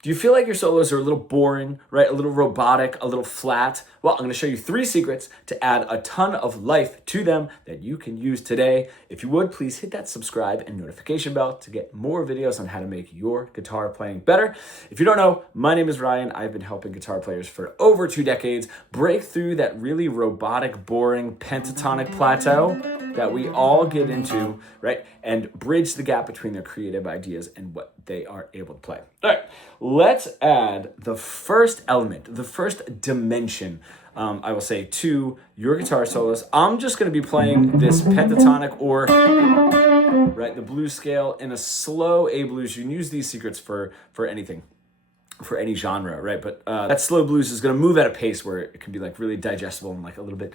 Do you feel like your solos are a little boring, right? A little robotic, a little flat? Well, I'm going to show you 3 secrets to add a ton of life to them that you can use today. If you would, please hit that subscribe and notification bell to get more videos on how to make your guitar playing better. If you don't know, my name is Ryan. I've been helping guitar players for over 2 decades break through that really robotic, boring pentatonic plateau that we all get into, right? And bridge the gap between their creative ideas and what they are able to play. All right, let's add the first element, the first dimension, I will say, to your guitar solos. I'm just gonna be playing this pentatonic or, right, the blues scale in a slow A blues. You can use these secrets for anything, for any genre, right? But that slow blues is gonna move at a pace where it can be like really digestible and like a little bit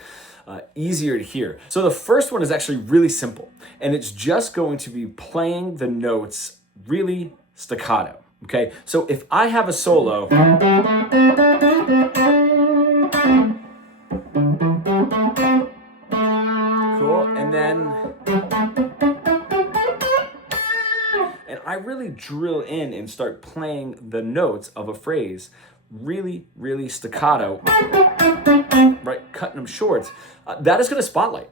easier to hear. So the first one is actually really simple, and it's just going to be playing the notes really staccato, okay? So if I have a solo, cool, and I really drill in and start playing the notes of a phrase really, really staccato, right, cutting them short, that is going to spotlight.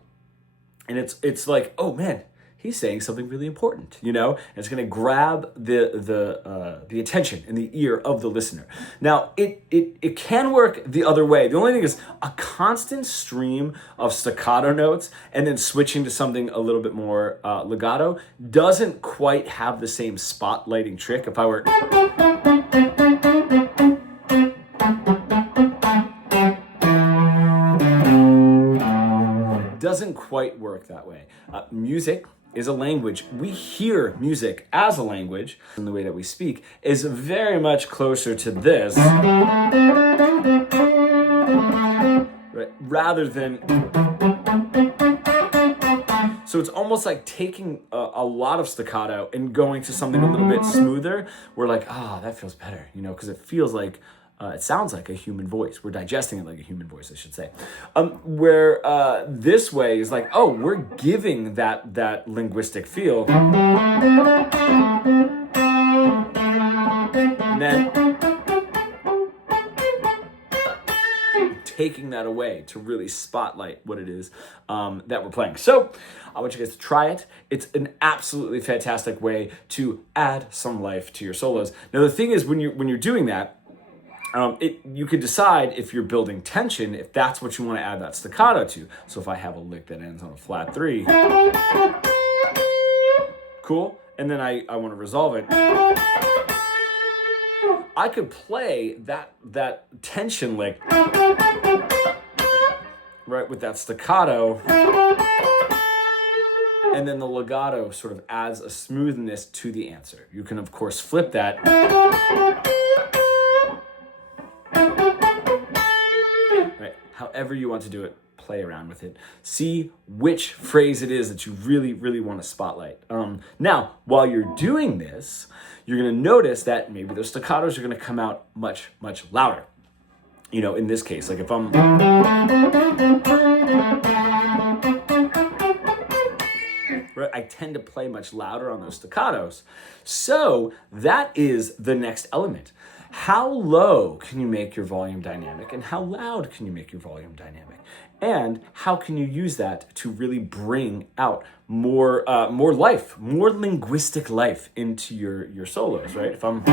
And it's like, oh man, he's saying something really important, you know? And it's going to grab the attention and the ear of the listener. Now, it can work the other way. The only thing is a constant stream of staccato notes and then switching to something a little bit more legato doesn't quite have the same spotlighting trick. If I were... doesn't quite work that way. Music is a language. We hear music as a language, and the way that we speak is very much closer to this, right, rather than... So it's almost like taking a lot of staccato and going to something a little bit smoother. We're like, that feels better, you know, because it feels like, it sounds like a human voice. We're digesting it like a human voice, I should say. Where this way is like, we're giving that linguistic feel. And then taking that away to really spotlight what it is that we're playing. So I want you guys to try it. It's an absolutely fantastic way to add some life to your solos. Now the thing is, when you're doing that, you could decide if you're building tension, if that's what you want to add that staccato to. So if I have a lick that ends on a flat 3, cool, and then I want to resolve it, I could play that tension lick, right, with that staccato, and then the legato sort of adds a smoothness to the answer. You can, of course, flip that. However you want to do it, play around with it. See which phrase it is that you really, really want to spotlight. Now, while you're doing this, you're going to notice that maybe those staccatos are going to come out much, much louder. You know, in this case, like if I'm... right, I tend to play much louder on those staccatos. So that is the next element. How low can you make your volume dynamic, and how loud can you make your volume dynamic? And how can you use that to really bring out more life, more linguistic life into your solos, right? If I'm...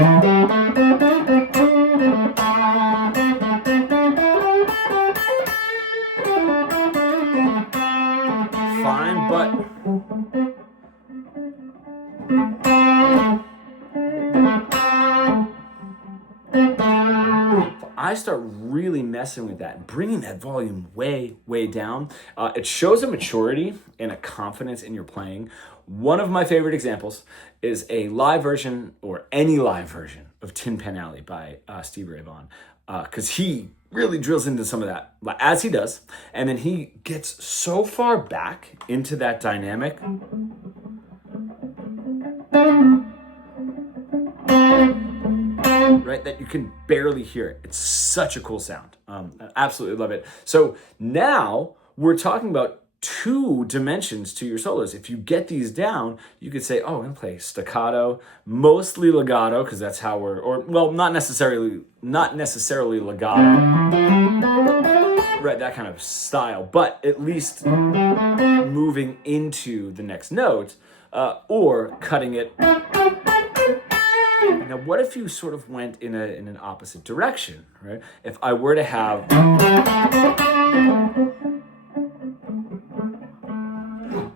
fine, but... I start really messing with that, bringing that volume way, way down. It shows a maturity and a confidence in your playing. One of my favorite examples is a live version, or any live version, of Tin Pan Alley by Steve Ray Vaughan, because he really drills into some of that, as he does, and then he gets so far back into that dynamic. Right, that you can barely hear it. It's such a cool sound. I absolutely love it. So now we're talking about two dimensions to your solos. If you get these down, you could say, oh, I'm gonna play staccato, mostly legato, because that's how not necessarily legato, right, that kind of style, but at least moving into the next note, or cutting it. Now, what if you sort of went in an opposite direction, right? If I were to have,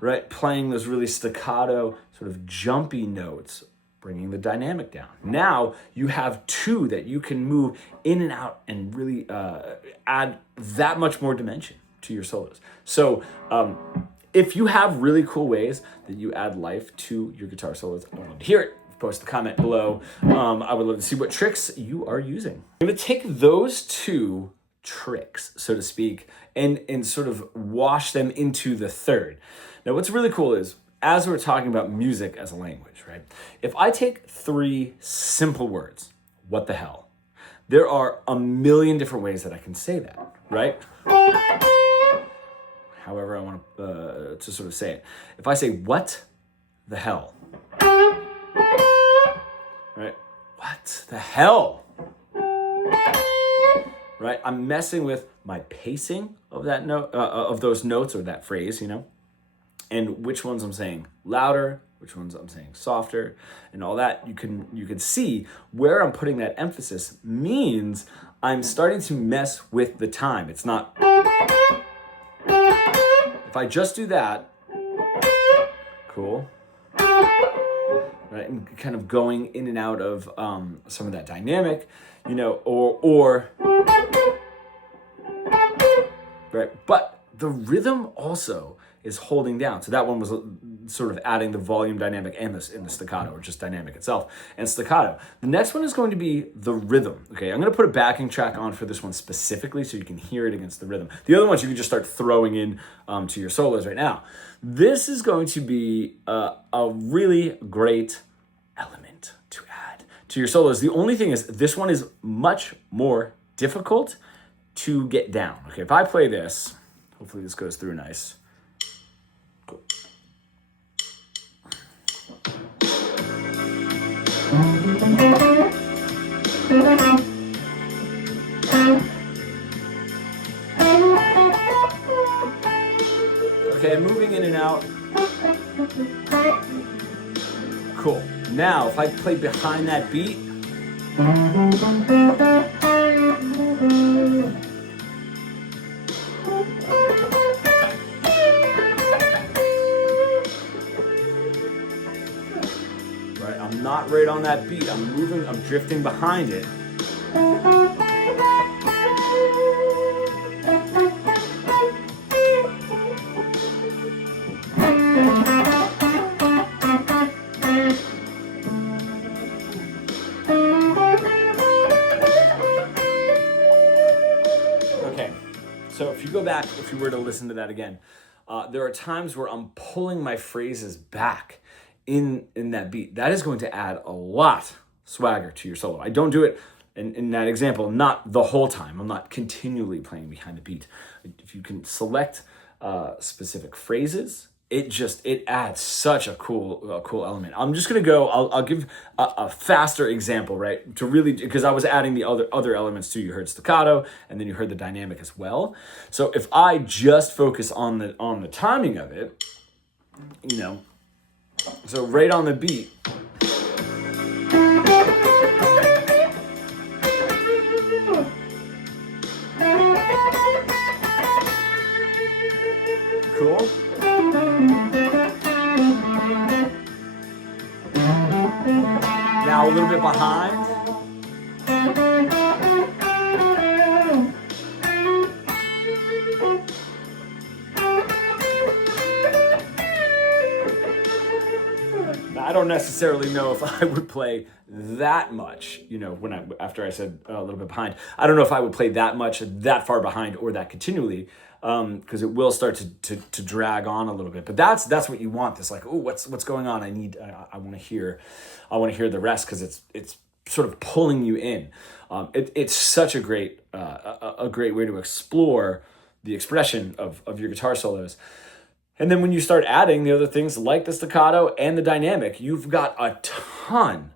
right, playing those really staccato, sort of jumpy notes, bringing the dynamic down. Now you have two that you can move in and out and really add that much more dimension to your solos. So if you have really cool ways that you add life to your guitar solos, I would love to hear it. Post a comment below. I would love to see what tricks you are using. I'm gonna take those two tricks, so to speak, and sort of wash them into the third. Now, what's really cool is, as we're talking about music as a language, right? If I take three simple words, what the hell? There are a million different ways that I can say that, right? However I want to sort of say it. If I say, what the hell? Right? What the hell? Right? I'm messing with my pacing of that note, of those notes or that phrase, and which ones I'm saying louder, which ones I'm saying softer, and all that. You can see where I'm putting that emphasis means I'm starting to mess with the time. It's not. If I just do that, cool. Right, and kind of going in and out of some of that dynamic, or right. But the rhythm also is holding down. So that one was sort of adding the volume dynamic and the staccato, or just dynamic itself and staccato. The next one is going to be the rhythm. Okay, I'm going to put a backing track on for this one specifically so you can hear it against the rhythm. The other ones you can just start throwing in to your solos right now. This is going to be a really great element to add to your solos. The only thing is, this one is much more difficult to get down. Okay, if I play this, hopefully this goes through nice. Cool. Okay, moving in and out. Cool. Now, if I play behind that beat, right, I'm not right on that beat. I'm moving, I'm drifting behind it. So if you go back, if you were to listen to that again, there are times where I'm pulling my phrases back in that beat. That is going to add a lot swagger to your solo. I don't do it in that example, not the whole time. I'm not continually playing behind the beat. If you can select specific phrases, it adds such a cool element. I'm just gonna go. I'll give a faster example, right? To really, because I was adding the other elements too. You heard staccato, and then you heard the dynamic as well. So if I just focus on the timing of it, so right on the beat. Cool. Now a little bit behind. Now, I don't necessarily know if I would play that much, after I said a little bit behind. I don't know if I would play that much, that far behind, or that continually. Because it will start to drag on a little bit, but that's what you want. This like, oh, what's going on? I want to hear the rest, because it's sort of pulling you in. It's such a great way to explore the expression of your guitar solos. And then when you start adding the other things like the staccato and the dynamic, you've got a ton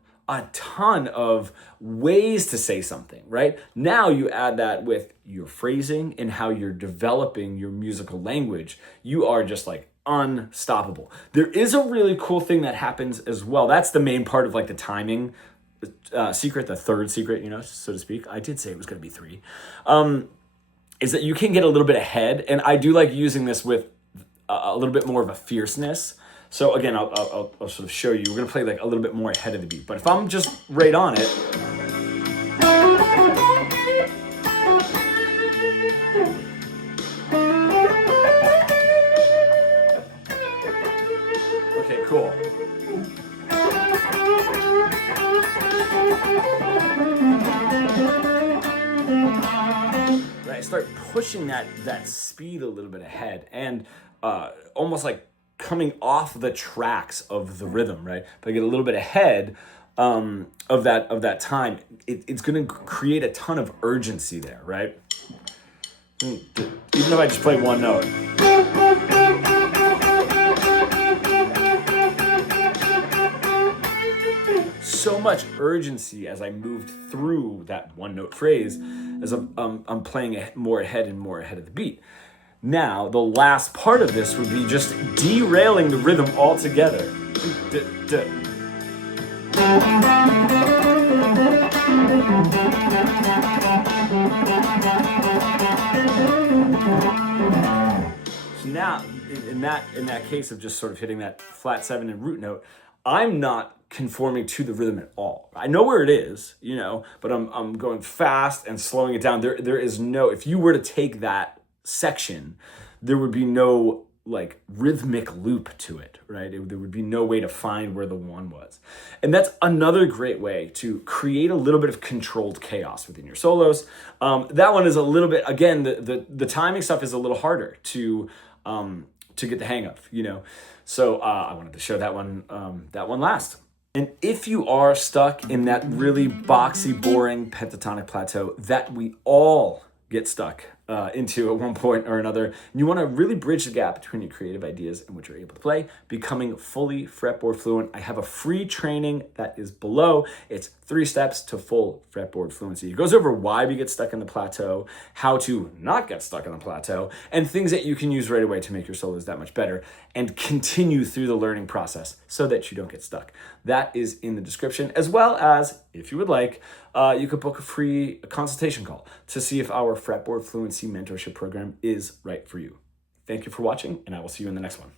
of ways to say something, right? Now you add that with your phrasing and how you're developing your musical language. You are just like unstoppable. There is a really cool thing that happens as well. That's the main part of like the timing secret, the third secret, so to speak. I did say it was going to be 3. Is that you can get a little bit ahead, and I do like using this with a little bit more of a fierceness. So again, I'll sort of show you. We're gonna play like a little bit more ahead of the beat. But if I'm just right on it, okay, cool. Right, I start pushing that speed a little bit ahead, and almost like coming off the tracks of the rhythm, right? If I get a little bit ahead of that time, it's going to create a ton of urgency there, right? Even if I just play one note. So much urgency as I moved through that one note phrase as I'm playing more ahead and more ahead of the beat. Now, the last part of this would be just derailing the rhythm altogether. So now, in that case of just sort of hitting that flat 7 and root note, I'm not conforming to the rhythm at all. I know where it is, but I'm going fast and slowing it down. There is no, if you were to take that section, there would be no like rhythmic loop to it, right? There would be no way to find where the 1 was. And that's another great way to create a little bit of controlled chaos within your solos. That one is a little bit, again, the timing stuff is a little harder to get the hang of, So I wanted to show that one last. And if you are stuck in that really boxy, boring pentatonic plateau that we all get stuck into at one point or another, and you want to really bridge the gap between your creative ideas and what you're able to play, becoming fully fretboard fluent, I have a free training that is below. It's 3 steps to full fretboard fluency. It goes over why we get stuck in the plateau, how to not get stuck in the plateau, and things that you can use right away to make your solos that much better and continue through the learning process so that you don't get stuck. That is in the description, as well as, if you would like, you could book a free consultation call to see if our fretboard fluency mentorship program is right for you. Thank you for watching, and I will see you in the next one.